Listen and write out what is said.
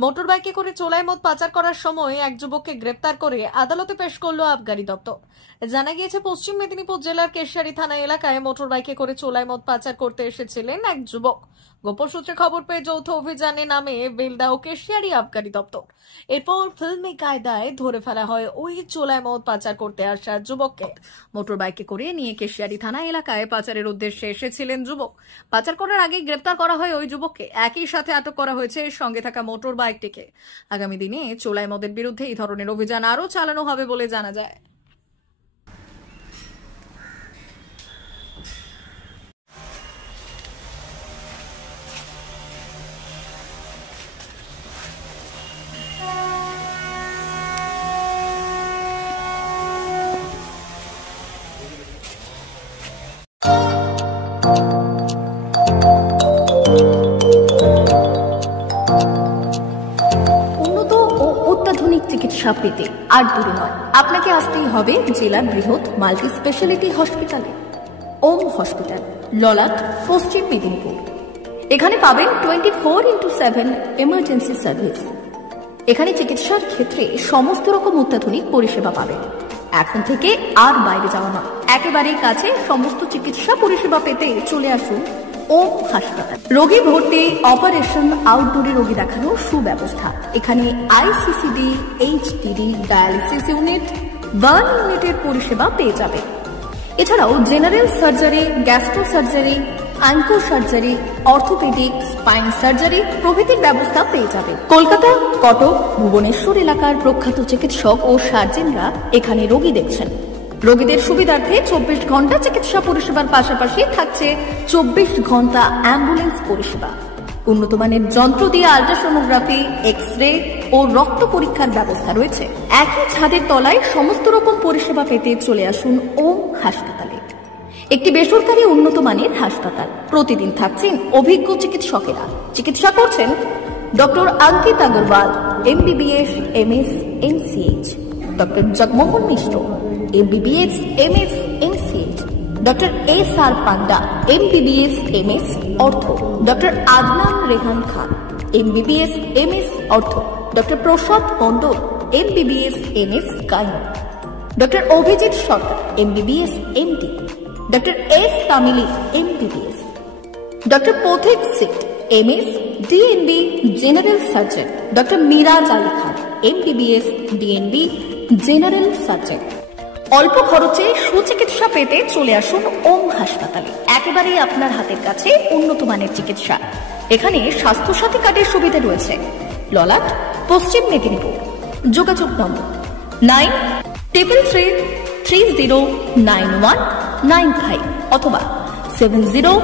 মোটরবাইকে করে চোলাই মদ পাচার করার সময় এক যুবককে গ্রেপ্তার করে আদালতে পেশ করল আবগারি দপ্তর। জানা গিয়েছে, পশ্চিম মেদিনীপুর জেলার কেশিয়ারি থানা এলাকায় মোটরবাইকে করে চোলাই মদ পাচার করতে এসেছিলেন এক যুবক। গোপন সূত্রে খবর পেয়ে যৌথ অভিযানে নামে বেলদা ও কেশিয়ারি আবগারি দপ্তর। এরপর ফিল্মি কায়দায় ধরে ফেলা হয় ওই চোলাই মদ পাচার করতে আসা যুবককে। মোটরবাইকে করে নিয়ে কেশিয়ারি থানা এলাকায় পাচারের উদ্দেশ্যে এসেছিলেন যুবক। পাচার করার আগে গ্রেপ্তার করা হয় ওই যুবককে। একই সাথে আটক করা হয়েছে সঙ্গে থাকা মোটর বাইকটিকে। আগামী দিনে চোলাই মদের বিরুদ্ধে এই ধরনের অভিযান আরও চালানো হবে বলে জানা যায়। উন্নত ও অত্যাধুনিক চিকিৎসা পেতে আর দূরে নয়, আপনাকে আসতেই হবে জেলার বৃহৎ মাল্টি স্পেশালিটি হসপিটালে। ওম হসপিটাল, ললাট, পশ্চিম মেদিনীপুর। এখানে পাবেন 24x7 এমার্জেন্সি সার্ভিস। এখানে চিকিৎসার ক্ষেত্রে সমস্ত রকম অত্যাধুনিক পরিষেবা পাবেন। এখন থেকে আর বাইরে যাওয়া নয়, একেবারেই কাছে সমস্ত চিকিৎসা পরিষেবা পেতে চলে আসুন ওম হাসপাতাল। রোগী ভর্তি, অপারেশন, আউটডোরে রোগী দেখানোর সুব্যবস্থা। এখানে ICCD, HDD, dialysis unit, burn ইউনিটের পরিষেবা পেয়ে যাবে। এছাড়াও general surgery, gastro surgery, onco surgery, orthopaedic, spine surgery প্রভৃতির ব্যবস্থা পেয়ে যাবে। কলকাতা, কটক, ভুবনেশ্বর এলাকার প্রখ্যাত চিকিৎসক ও সার্জেনরা এখানে রোগী দেখছেন। রোগীদের সুবিধার্থে 24 ঘন্টা চিকিৎসা পরিষেবার পাশাপাশি থাকছে 24 ঘন্টা অ্যাম্বুলেন্স পরিষেবা। উন্নত মানের যন্ত্র দিয়ে আল্ট্রাসোনোগ্রাফি, এক্স-রে ও রক্ত পরীক্ষার ব্যবস্থা রয়েছে। একই ছাদের তলায় সমস্ত রকম পরিষেবা পেতে চলে আসুন ওম হাসপাতালে। একটি বেসরকারি উন্নত মানের হাসপাতাল। প্রতিদিন থাকছেন অভিজ্ঞ চিকিৎসকেরা। চিকিৎসা করছেন doctor Ankit Agarwal, MBBS, MS, MCH, doctor Jagmohan Mishra, MBBS, MS, MCH, doctor SR Panda, MBBS, MS, ortho, doctor Adnan Rehan Khan, MBBS, MS, ortho, doctor Prasad Mondal, MBBS, MS, gyno, doctor Abhijit Sarkar, MBBS, MD, doctor S Tamili, MBBS, doctor Pathik Sit, MS, DNB, general surgeon, doctor Miraj Ali Khan, MBBS, DNB, general surgeon. অল্প খরচে সুচিকিৎসা পেতে চলে আসুন ওম হাসপাতালে। একেবারেই আপনার হাতের কাছে উন্নত মানের চিকিৎসা। এখানে স্বাস্থ্যসাথী কার্ডের সুবিধা রয়েছে। ললাট, পশ্চিম মেদিনীপুর। যোগাযোগ নম্বর 9333309195 অথবা 70